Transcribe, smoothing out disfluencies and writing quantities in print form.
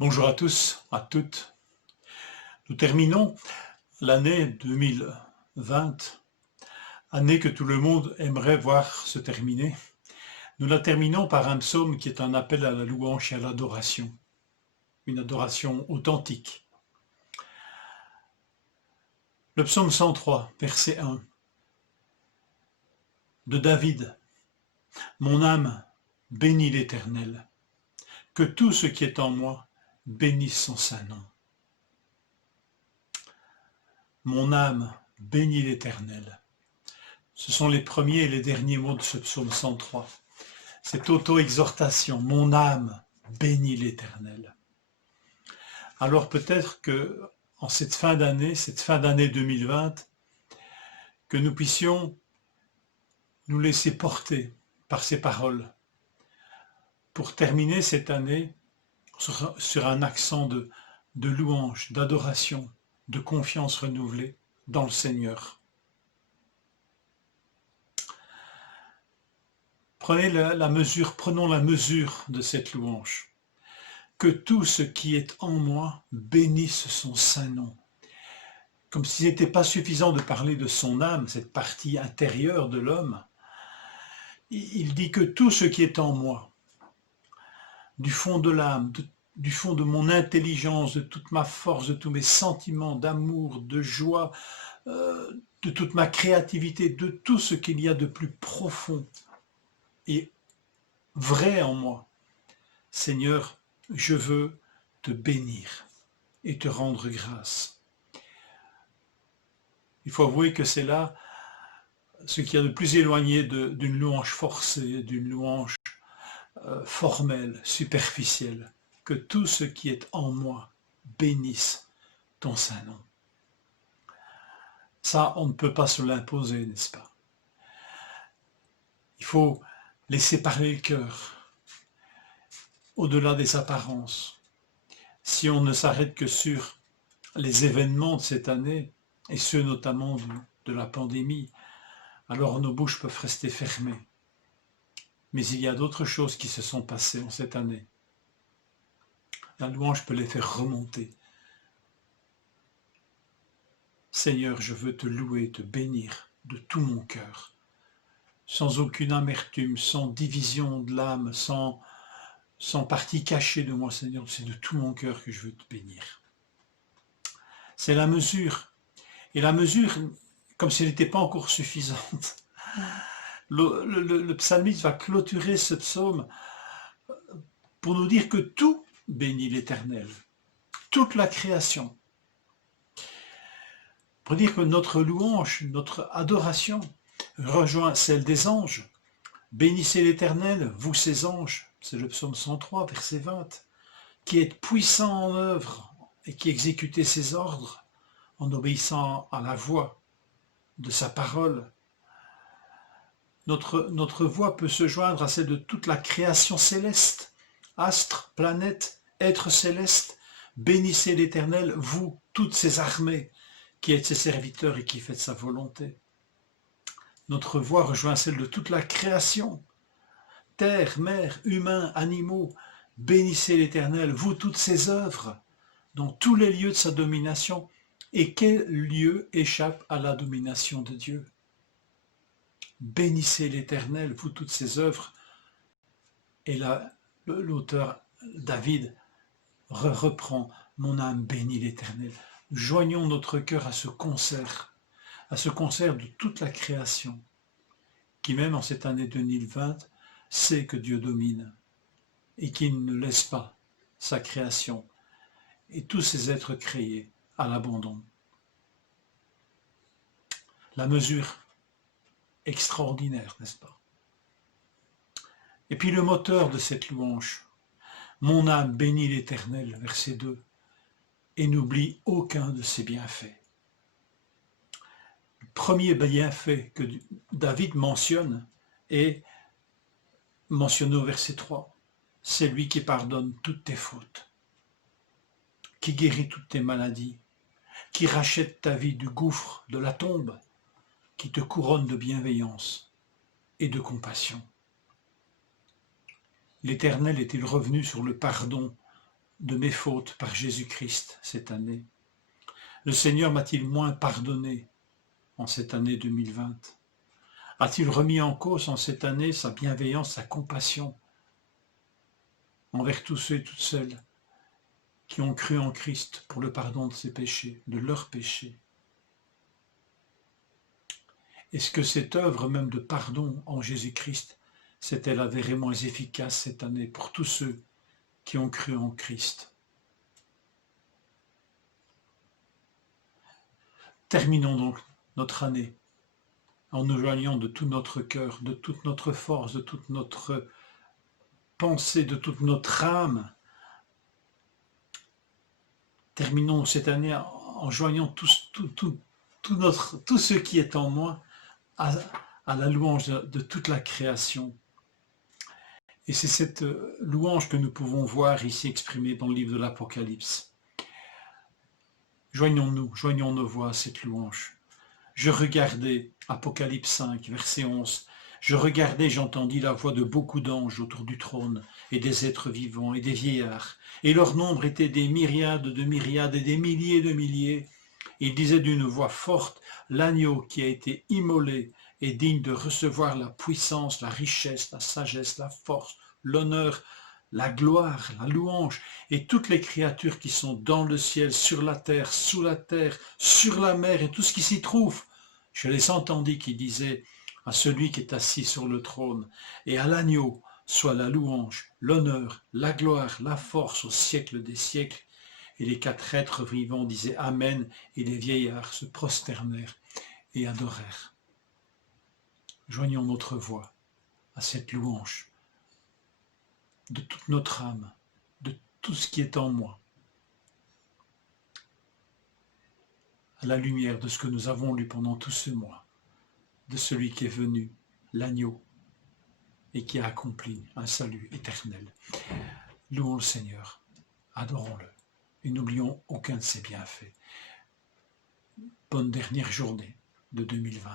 Bonjour à tous, à toutes. Nous terminons l'année 2020, année que tout le monde aimerait voir se terminer. Nous la terminons par un psaume qui est un appel à la louange et à l'adoration, une adoration authentique. Le psaume 103, verset 1, de David. Mon âme bénit l'Éternel, que tout ce qui est en moi bénisse son saint nom. Mon âme bénit l'Éternel. Ce sont les premiers et les derniers mots de ce psaume 103. Cette auto-exhortation, mon âme bénit l'Éternel. Alors peut-être que en cette fin d'année 2020, que nous puissions nous laisser porter par ces paroles pour terminer cette année sur un accent de louange, d'adoration, de confiance renouvelée dans le Seigneur. Prenons la mesure de cette louange. Que tout ce qui est en moi bénisse son saint nom. Comme s'il n'était pas suffisant de parler de son âme, cette partie intérieure de l'homme, il dit que tout ce qui est en moi, du fond de l'âme, du fond de mon intelligence, de toute ma force, de tous mes sentiments d'amour, de joie, de toute ma créativité, de tout ce qu'il y a de plus profond et vrai en moi. Seigneur, je veux te bénir et te rendre grâce. Il faut avouer que c'est là ce qu'il y a de plus éloigné d'une louange forcée, d'une louange formelle, superficielle. Que tout ce qui est en moi bénisse ton saint nom. Ça, on ne peut pas se l'imposer, n'est-ce pas? Il faut laisser parler le cœur, au-delà des apparences. Si on ne s'arrête que sur les événements de cette année, et ceux notamment de la pandémie, alors nos bouches peuvent rester fermées. Mais il y a d'autres choses qui se sont passées en cette année. La louange peut les faire remonter. Seigneur, je veux te louer, te bénir de tout mon cœur, sans aucune amertume, sans division de l'âme, sans partie cachée de moi, Seigneur, c'est de tout mon cœur que je veux te bénir. C'est la mesure. Et la mesure, comme si elle n'était pas encore suffisante, le psalmiste va clôturer ce psaume pour nous dire que tout bénit l'Éternel, toute la création. Pour dire que notre louange, notre adoration rejoint celle des anges. Bénissez l'Éternel, vous ses anges, c'est le psaume 103, verset 20, qui êtes puissant en œuvre et qui exécutez ses ordres en obéissant à la voix de sa parole. Notre voix peut se joindre à celle de toute la création céleste, astres, planètes, êtres célestes. Bénissez l'Éternel, vous, toutes ses armées, qui êtes ses serviteurs et qui faites sa volonté. Notre voix rejoint celle de toute la création, terre, mer, humains, animaux. Bénissez l'Éternel, vous, toutes ses œuvres, dans tous les lieux de sa domination. Et quel lieu échappe à la domination de Dieu? Bénissez l'Éternel, vous, toutes ses œuvres. Et là, l'auteur David reprend « Mon âme bénit l'Éternel ». Joignons notre cœur à ce concert de toute la création, qui même en cette année 2020 sait que Dieu domine et qu'il ne laisse pas sa création et tous ses êtres créés à l'abandon. La mesure extraordinaire, n'est-ce pas? Et puis le moteur de cette louange, mon âme bénit l'Éternel, verset 2, et n'oublie aucun de ses bienfaits. Le premier bienfait que David mentionne est mentionné au verset 3, c'est lui qui pardonne toutes tes fautes, qui guérit toutes tes maladies, qui rachète ta vie du gouffre, de la tombe, qui te couronne de bienveillance et de compassion. L'Éternel est-il revenu sur le pardon de mes fautes par Jésus-Christ cette année? Le Seigneur m'a-t-il moins pardonné en cette année 2020? A-t-il remis en cause en cette année sa bienveillance, sa compassion envers tous ceux et toutes celles qui ont cru en Christ pour le pardon de ses péchés, de leurs péchés? Est-ce que cette œuvre même de pardon en Jésus-Christ s'est-elle avérée moins efficace cette année pour tous ceux qui ont cru en Christ? Terminons donc notre année en nous joignant de tout notre cœur, de toute notre force, de toute notre pensée, de toute notre âme. Terminons cette année en joignant tout ce qui est en moi à la louange de toute la création. Et c'est cette louange que nous pouvons voir ici exprimée dans le livre de l'Apocalypse. Joignons-nous, joignons nos voix à cette louange. Je regardais, Apocalypse 5, verset 11, je regardais, j'entendis la voix de beaucoup d'anges autour du trône, et des êtres vivants, et des vieillards, et leur nombre était des myriades de myriades, et des milliers de milliers. Ils disaient d'une voix forte, l'agneau qui a été immolé est digne de recevoir la puissance, la richesse, la sagesse, la force, l'honneur, la gloire, la louange, et toutes les créatures qui sont dans le ciel, sur la terre, sous la terre, sur la mer, et tout ce qui s'y trouve. Je les entendis qui disaient à celui qui est assis sur le trône, et à l'agneau, soit la louange, l'honneur, la gloire, la force au siècle des siècles. Et les 4 êtres vivants disaient Amen, et les vieillards se prosternèrent et adorèrent. Joignons notre voix à cette louange de toute notre âme, de tout ce qui est en moi, à la lumière de ce que nous avons lu pendant tout ce mois, de celui qui est venu, l'agneau, et qui a accompli un salut éternel. Louons le Seigneur, adorons-le, et n'oublions aucun de ses bienfaits. Bonne dernière journée de 2020.